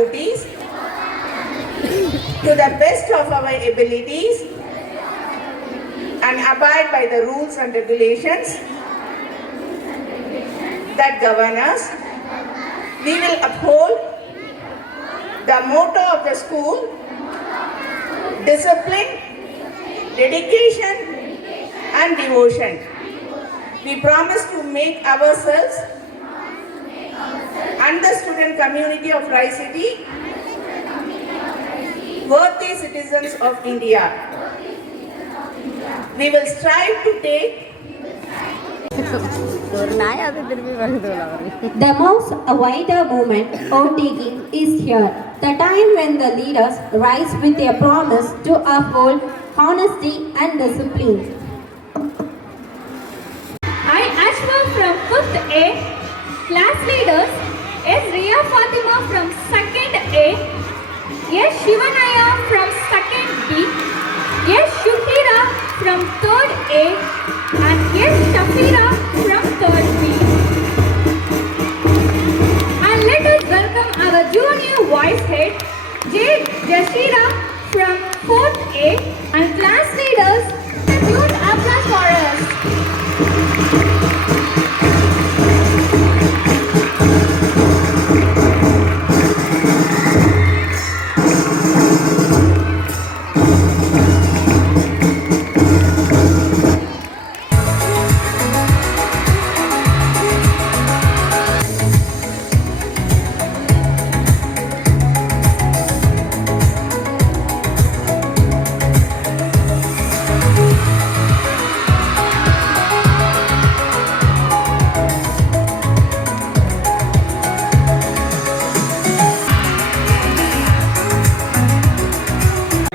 duties to the best of our abilities and abide by the rules and regulations that govern us. We will uphold the motto of the school: discipline, dedication, and devotion. We promise to make ourselves and the student community of Rai City worthy citizens of India. We will strive to take the most wider movement or taking is here. The time when the leaders rise with a promise to uphold honesty and discipline. I Ashwa from 5th A, class leaders S. Ria Fatima from 2nd A, S. Shivanaya from 2nd B, S. Shukira from 3rd A, and S. Shafira from 3rd B. And let us welcome our junior vice head J. Jashira from 4th A, and class leaders. Huge applause for us.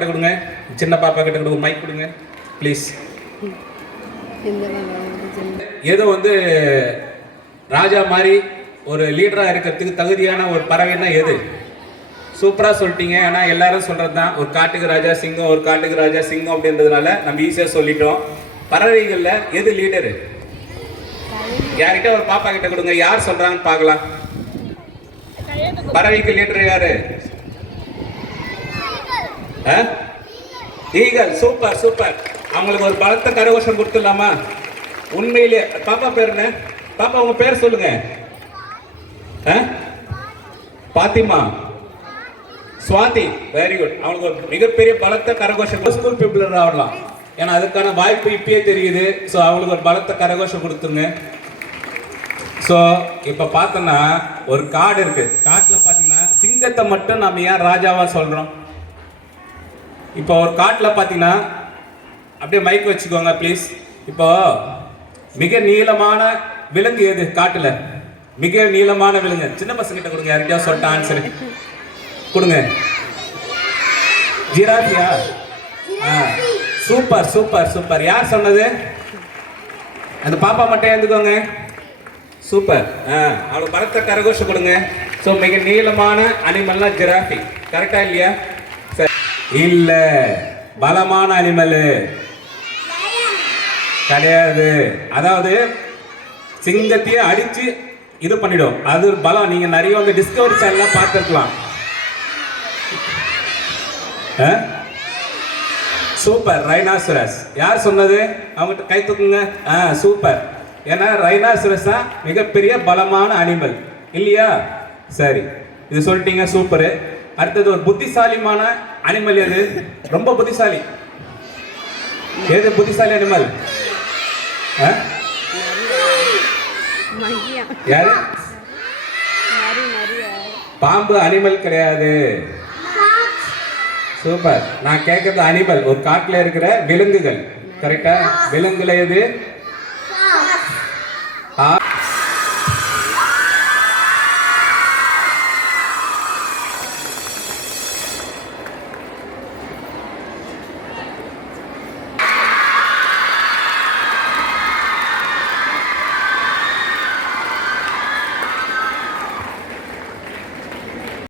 கொடுங்க, சின்ன பாப்பா கிட்ட கொடுங்க, mic கொடுங்க please. ஏதோ வந்து ராஜா மாதிரி ஒரு லீடராக இருக்கிறதுக்கு தகுதியான ஒரு பறவைன்னா எது? சூப்பராக சொல்லிட்டீங்க. ஆனால் எல்லாரும் சொல்கிறது தான், ஒரு காட்டுக்கு ராஜா சிங்கம், ஒரு காட்டுக்கு ராஜா சிங்கம் அப்படின்றதுனால நம்ம ஈஸியாக சொல்லிட்டோம். பறவைகளில் எது லீடரு? யார்கிட்ட ஒரு பாப்பா கிட்ட கொடுங்க, யார் சொல்கிறாங்கன்னு பார்க்கலாம். பறவைக்கு லீடர் யாரு? ஈகல். Super super. அவங்களுக்கு ஒரு பலத்த கரகோஷம் கொடுத்துடலாமா? உண்மையிலே பாப்பா பேர் என்ன? பாப்பா உங்க பேர் சொல்லுங்க. பாத்திமா, சுவாதி. Very good. அவங்களுக்கு ஒரு மிகப்பெரிய பலத்த கரகோஷம். ஸ்கூல் பீப்புளர் ஆகலாம், ஏன்னா அதுக்கான வாய்ப்பு இப்பயே தெரியுது. ஸோ அவங்களுக்கு ஒரு பலத்த கரகோஷம் கொடுத்துங்க. ஸோ இப்போ பார்த்தோன்னா ஒரு காடு இருக்கு. காட்டில் பார்த்தீங்கன்னா சிங்கத்தை மட்டும் நம்ம ஏன் ராஜாவா சொல்றோம்? இப்போ ஒரு காட்டில் பார்த்தீங்கன்னா அப்படியே மைக் வச்சுக்கோங்க ப்ளீஸ். இப்போ மிக நீளமான விலங்கு எது காட்டில்? மிக நீளமான விலங்கு. சின்ன பசங்கிட்ட கொடுங்க, யார்கிட்டயா சொல்லிட்ட ஆன்சரு கொடுங்க. ஜிராஃபியா? Super super super. யார் சொன்னது? அந்த பாப்பா மட்டும் எழுந்துக்கோங்க. சூப்பர். அவளுக்கு பலத்த கரகோஷம் கொடுங்க. ஸோ மிக நீளமான அனிமல்னா ஜிராஃபி. கரெக்டா இல்லையா? இல்ல, பலமான அனிமல் கிடையாது. அதாவது சிங்கத்தையே அடிச்சு இது பண்ணிடும், அது ஒரு பலம். நீங்க நிறைய வந்து டிஸ்கவரி சேனல்ல பார்த்துருக்கலாம். சூப்பர். ரைனாசுரஸ். யார் சொன்னது? அவங்ககிட்ட கை தூக்குங்க. சூப்பர். ஏன்னா ரைனாசுரஸ் தான் மிகப்பெரிய பலமான அனிமல் இல்லையா? சரி, இது சொல்லிட்டீங்க. சூப்பர். அடுத்தது ஒரு புத்திசாலிமான அனிமல் எது? ரொம்ப புத்திசாலி எது? புத்திசாலி அனிமல் யாரு? பாம்பு அனிமல் கிடையாது. சூப்பர். நான் கேட்கறது அனிமல், ஒரு காட்டுல இருக்கிற விலங்குகள். கரெக்டா? விலங்குல எது?